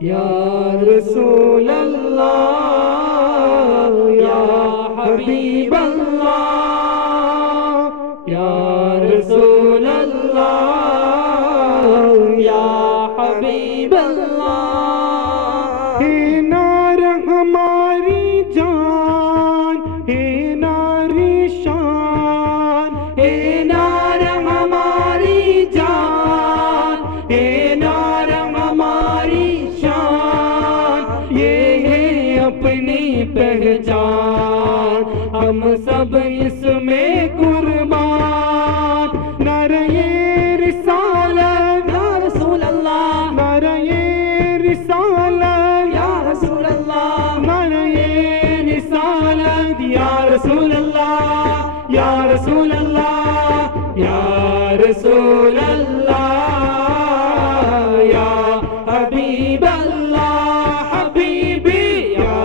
یا رسول اللہ یا حبیب اللہ یا رسول اللہ یا حبیب اللہ ہے نار ہماری جان ہے ناری شان اے نار ہماری جان اے نار ہماری شان یہ ہے اپنی پہچان ہم سب اس میں قربان نعرہ رسالت یا رسول اللہ نعرہ رسالت یا رسول اللہ نعرہ رسالت یا رسول اللہ یا رسول اللہ یا رسول اللہ یا حبیب اللہ حبیبی یا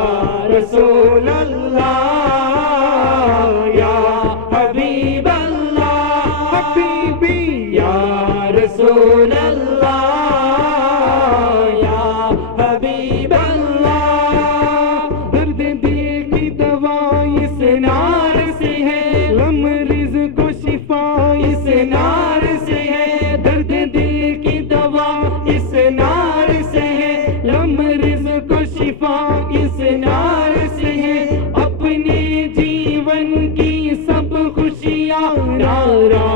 رسول اللہ یا حبیب اللہ حبیبی یا رسول اللہ یا حبیب اللہ درد دل کی دوا اس نار سے ہے غم رزق و شفا اس نار سے ہے درد دل کی دوا اس نار سے ہے غم رزق و شفا اس نار سے ہے اپنے جیون کی سب خوشیاں نعرہ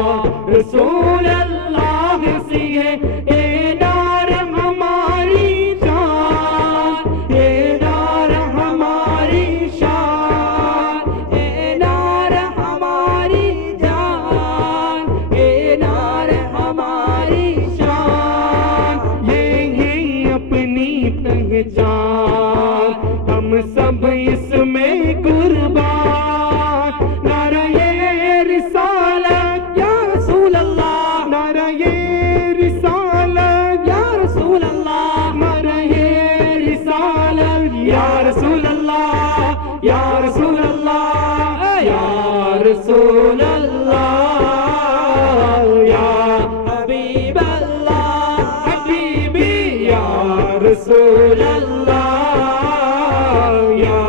رسول اللہ سے ہے اے نار ہماری جان اے نار ہماری شان اے نار ہماری جان اے نار ہماری شان یہ ہے اپنی پہچان ہم سب اس میں قربان نعرہ رسالت یا رسول اللہ نعرہ رسالت یا رسول اللہ نعرہ رسالت یا رسول اللہ یا رسول اللہ یا رسول اللہ یا حبیب اللہ حبیبی یا رسول اللہ یا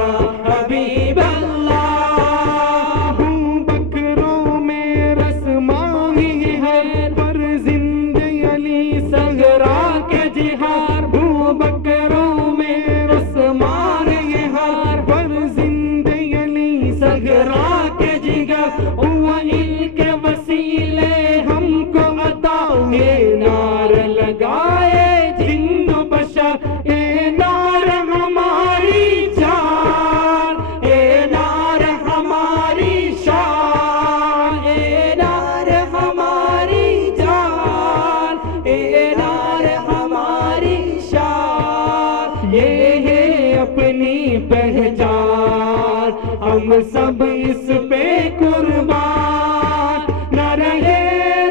حبیب اللہ بکروں میں رسمائی ہے پر زندہ علی سگرا کے جہار بھو بکروں میں رسمان یہ ہار پر زندہ علی سگرا کے جگر ہوا ان کے وسیلے ہم کو عطا اے نار لگائے جن و بشر اے نار ہماری جان اے نار ہماری شان اے نار ہماری جان اے نار ہماری شان یہ ہے اپنی پہچان ہم سب اس پہ قربان نعرہ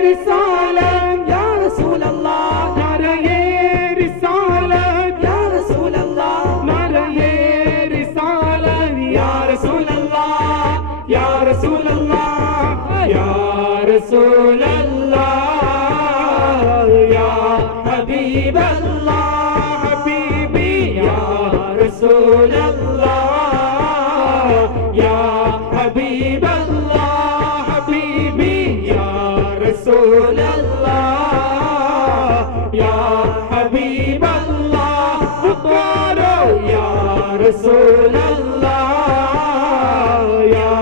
رسالت یا رسول اللہ نعرہ رسالت یا رسول اللہ نعرہ رسالت یا رسول اللہ یا رسول اللہ یا رسول اللہ یا حبیب اللہ حبیبی یا رسول اللہ یا حبیب اللہ حبیبی یا رسول اللہ یا حبیب اللہ پکارو یا رسول اللہ یا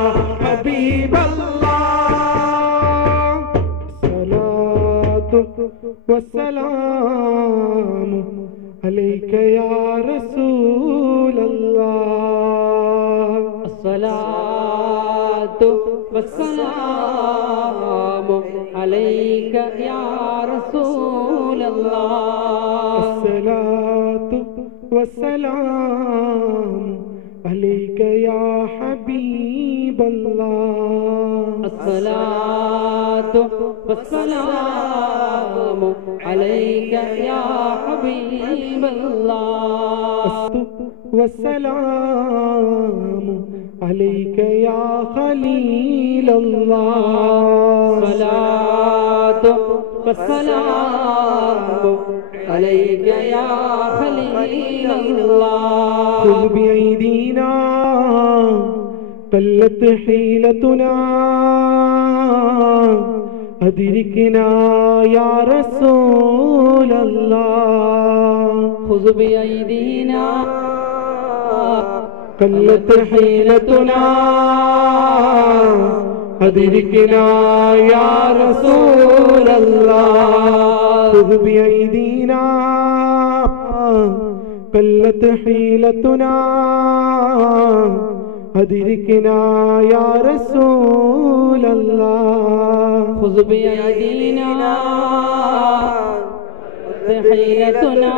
حبیب اللہ صلاۃ والسلام علیک یا رسول اللہ الصلاة والسلام عليك يا رسول الله الصلاۃ والسلام علیک یا حبیب اللہ الصلاة والسلام عليك يا حبيب الله والسلام علیک یا خلیل اللہ الصلاة والسلام عليك يا خليل الله خذ بأيدينا قلت حيلتنا أدركنا يا رسول الله خذ بأيدينا قلت حيلتنا أدركنا يا رسول الله خذ بأيدينا قلت حيلتنا أدركنا يا رسول الله خذ بأيدينا حيلتنا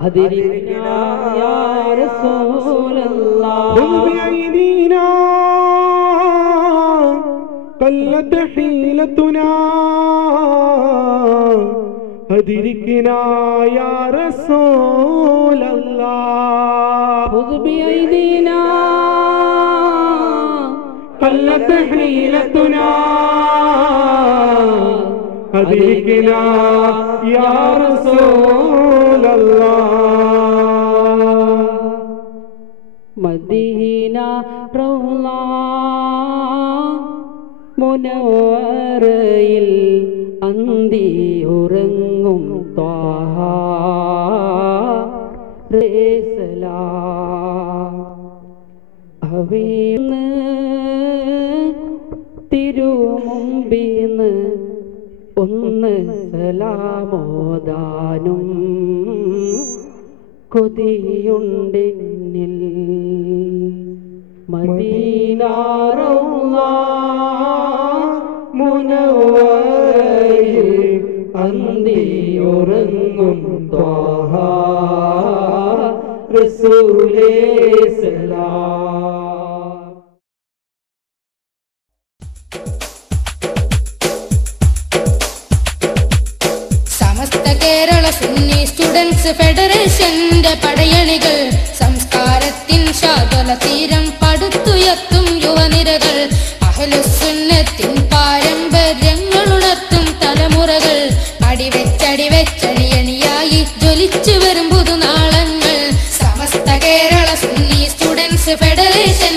أدركنا يا رسول الله خذ بأيدينا قلت حيلتنا أدركنا يا رسول الله خذ بأيدينا قلت حيلتنا أدركنا يا رسول الله مدينة روضة മുനവ്വറയിൽ അന്തിയുറങ്ങും ത്വാഹ സലാം അവീന്ന് തിരുമുമ്പിന്ന് ഒന്ന് സലാമോദാനും കൊതിയുണ്ടെന്നിൽ മദീന റൗള മുനവ്വറയിൽ അന്തിയുറങ്ങും ത്വാഹ റസൂലേ സലാം. സമസ്ത കേരള സുന്നി സ്റ്റുഡൻസ് ഫെഡറേഷന്റെ പടയണികൾ സംസ്കാരത്തിൻ ശാതല തീരം പടുത്തുയർത്തും യുവനിരകൾ അഹ്ലുസുന്നത്തിൻ പാരമ്പര്യങ്ങൾ ഉണർത്തും തലമുറകൾ അടിവെച്ചടിവെച്ചണിയണിയായി ജ്വലിച്ചു വരും പുതുനാളങ്ങൾ സമസ്ത കേരള സുന്നി സ്റ്റുഡൻസ് ഫെഡറേഷൻ